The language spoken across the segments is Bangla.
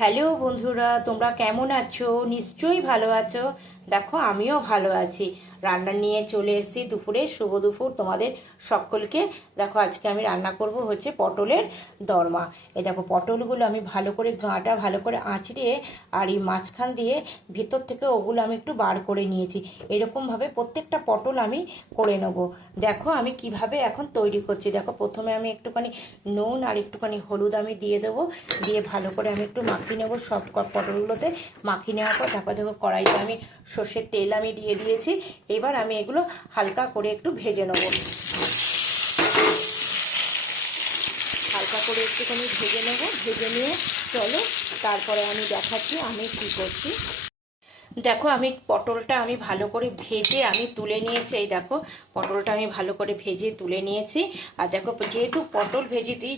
হ্যালো বন্ধুরা, তোমরা কেমন আছো? নিশ্চয়ই ভালো আছো। দেখো আমিও ভালো আছি। রান্না নিয়ে চলে এসেছি দুপুরে। শুভ দুপুর তোমাদের সকলকে। দেখো আজকে আমি রান্না করব হচ্ছে পটলের দরমা। এই দেখো পটলগুলো আমি ভালো করে গাঁটা ভালো করে আঁচড়িয়ে আর এই মাঝখান দিয়ে ভিতর থেকে ওগুলো আমি একটু বার করে নিয়েছি। এরকমভাবে প্রত্যেকটা পটল আমি করে নেব। দেখো আমি কিভাবে এখন তৈরি করছি। দেখো প্রথমে আমি একটুখানি নুন আর একটুখানি হলুদ আমি দিয়ে দেবো। দিয়ে ভালো করে আমি একটু মাখিয়ে নেবো সব পটলগুলোতে। মাখিয়ে নেওয়ার পর তারপর দেখো কড়াইতে আমি সর্ষের তেল আমি দিয়ে দিয়েছি। এবার আমি এগুলো হালকা করে একটু ভেজে নেব। হালকা করে একটুখানি ভেজে নেব। ভেজে নিয়ে চলো তারপরে আমি দেখাচ্ছি আমি কী করছি। দেখো আমি পটলটা আমি ভালো করে ভেজে আমি তুলে নিয়েছি। এই দেখো পটলটা আমি ভালো করে ভেজে তুলে নিয়েছি। আর দেখো যেহেতু পটল ভেজে দিই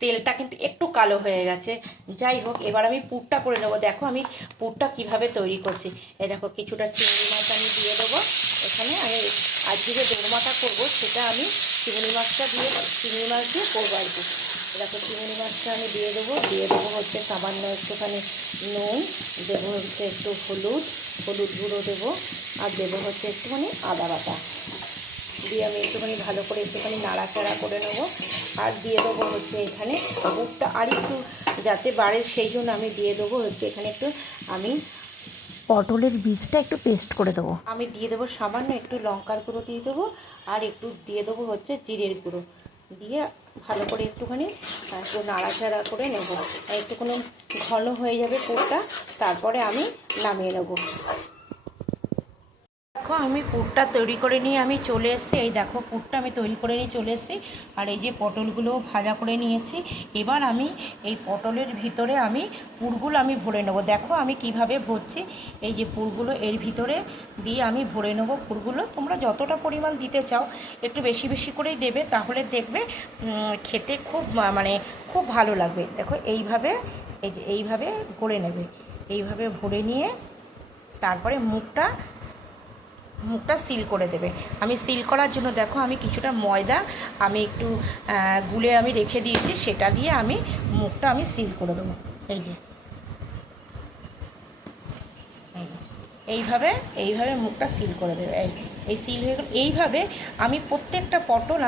তেলটা কিন্তু একটু কালো হয়ে গেছে। যাই হোক, এবার আমি পুরটা করে নেবো। দেখো আমি পুরটা কিভাবে তৈরি করছি। এই দেখো কিছুটা চিংড়ি মাছ আমি দিয়ে দেবো এখানে। আমি আজকে যে দোরমাটা করবো সেটা আমি চিংড়ি মাছটা দিয়ে চিংড়ি মাছ দিয়ে করবো আর কি। দেখো চিংড়ি মাছটা আমি দিয়ে দেবো হচ্ছে সামান্য একটুখানি নুন, দেবো হচ্ছে একটু হলুদ গুঁড়ো দেবো, আর দেবো হচ্ছে একটুখানি আদা বাটা দিয়ে আমি একটুখানি ভালো করে একটুখানি নাড়াচাড়া করে নেবো। আর দিয়ে দেবো হচ্ছে এখানে বুকটা আর একটু যাতে বাড়ে সেই জন্য আমি দিয়ে দেবো হচ্ছে এখানে একটু আমি পটলের বীজটা একটু পেস্ট করে দেবো। আমি দিয়ে দেবো সামান্য একটু লঙ্কার গুঁড়ো দিয়ে দেবো, আর একটু দিয়ে দেবো হচ্ছে জিরের গুঁড়ো দিয়ে ভালো করে একটুখানি একটু নাড়াচাড়া করে নেব। একটুখানি ঘন হয়ে যাবে পুরটা, তারপরে আমি নামিয়ে নেবো। দেখো আমি পুরটা তৈরি করে নিয়ে আমি চলে এসেছি। এই দেখো পুরটা আমি তৈরি করে নিয়ে চলে এসেছি। আর এই যে পটলগুলো ভাজা করে নিয়েছি। এবার আমি এই পটলের ভিতরে আমি পুরগুলো আমি ভরে নেব। দেখো আমি কিভাবে ভরছি। এই যে পুরগুলো এর ভিতরে দিয়ে আমি ভরে নেব। পুরগুলো তোমরা যতটা পরিমাণ দিতে চাও একটু বেশি বেশি করেই দেবে, তাহলে দেখবে খেতে খুব মানে খুব ভালো লাগবে। দেখো এইভাবে এই যে এইভাবে ভরে নেবে। এইভাবে ভরে নিয়ে তারপরে মুখটা সিল করে দেবে। আমি সিল করার জন্য দেখো আমি কিছুটা ময়দা আমি একটু গুলে আমি রেখে দিয়েছি, সেটা দিয়ে আমি মুখটা আমি সিল করে দেবো। এই যে এইভাবে মুখটা সিল করে দেবে। এই সিল হয়ে গেল। এইভাবে আমি প্রত্যেকটা পটল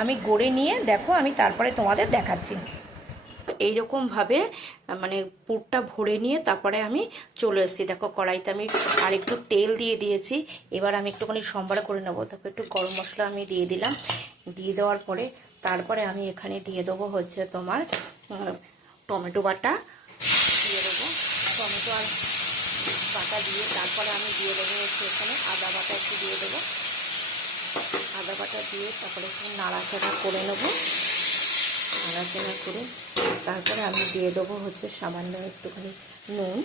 আমি গড়ে নিয়ে দেখো আমি তারপরে তোমাদের দেখাচ্ছি। এইরকমভাবে মানে পুরটা ভরে নিয়ে তারপরে আমি চলে এসেছি। দেখো কড়াইতে আমি আর একটু তেল দিয়ে দিয়েছি। এবার আমি একটুখানি সম্বার করে নেবো। তারপর একটু গরম মশলা আমি দিয়ে দিলাম। দিয়ে দেওয়ার পরে তারপরে আমি এখানে দিয়ে দেবো হচ্ছে তোমার টমেটো বাটা দিয়ে দেবো। টমেটো আর বাটা দিয়ে তারপরে আমি দিয়ে দেবো হচ্ছে এখানে আদা বাটা একটু দিয়ে দেবো। আদা বাটা দিয়ে তারপরে একটু নাড়াচাড়া করে নেবো। নাড়াচাড়া করে তারপরে আমি দিয়ে দেবো হচ্ছে সামান্য একটুখানি নুন,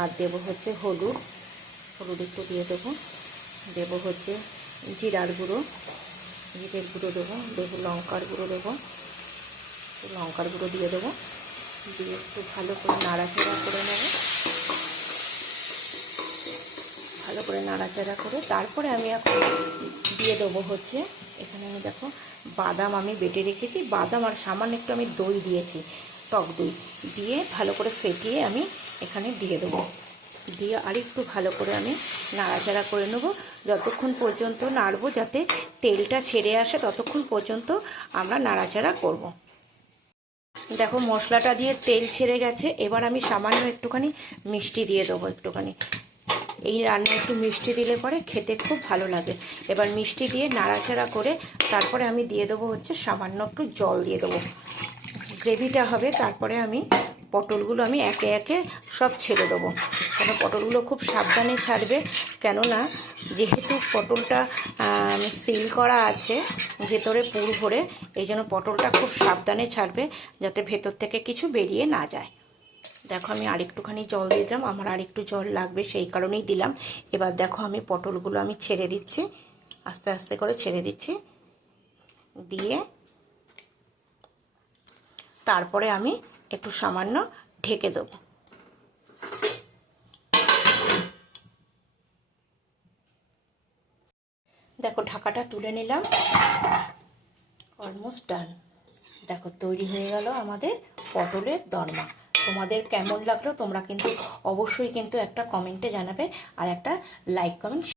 আর দেবো হচ্ছে হলুদ একটু দিয়ে দেবো হচ্ছে জিরের গুঁড়ো দেবো লঙ্কার গুঁড়ো দিয়ে দেবো। দিয়ে একটু ভালো করে নাড়াচাড়া করে নেবো। ভালো করে নাড়াচাড়া করে তারপরে আমি এখন দিয়ে দেবো হচ্ছে এখানে আমি দেখো বাদাম আমি বেটে রেখেছি। বাদাম আর সামান্য একটু আমি দই দিয়েছি, টক দই দিয়ে ভালো করে ফেটিয়ে আমি এখানে দিয়ে দেবো। দিয়ে আরেকটু ভালো করে আমি নাড়াচাড়া করে নেবো। যতক্ষণ পর্যন্ত নাড়বো যাতে তেলটা ছেড়ে আসে ততক্ষণ পর্যন্ত আমরা নাড়াচাড়া করব। দেখো মশলাটা দিয়ে তেল ছেড়ে গেছে। এবার আমি সামান্য একটুখানি মিষ্টি দিয়ে দেবো। একটুখানি এই রান্না একটু মিষ্টি দিলে পরে খেতে খুব ভালো লাগে। এবার মিষ্টি দিয়ে নাড়াচাড়া করে তারপরে আমি দিয়ে দেবো হচ্ছে সামান্য একটু জল দিয়ে দেবো। গ্রেভিটা হবে তারপরে আমি পটলগুলো আমি একে একে সব ছেড়ে দেবো। কারণ পটলগুলো খুব সাবধানে ছাড়বে, কেননা যেহেতু পটলটা সিল করা আছে ভেতরে পুর ভরে, এই জন্য পটলটা খুব সাবধানে ছাড়বে যাতে ভেতর থেকে কিছু বেরিয়ে না যায়। দেখো আমি আরেকটুখানি জল দিয়ে দিলাম, আমার আরেকটু জল লাগবে সেই কারণেই দিলাম। এবার দেখো আমি পটলগুলো আমি ছেড়ে দিচ্ছি, আস্তে আস্তে করে ছেড়ে দিচ্ছি। দিয়ে তারপরে আমি একটু সামান্য ঢেকে দেবো। দেখো ঢাকাটা তুলে নিলাম, অলমোস্ট ডান। দেখো তৈরি হয়ে গেল আমাদের পটলের দরমা। তোমাদের কেমন লাগলো তোমরা কিন্তু অবশ্যই কিন্তু একটা কমেন্টে জানাবে আর একটা লাইক কমেন্ট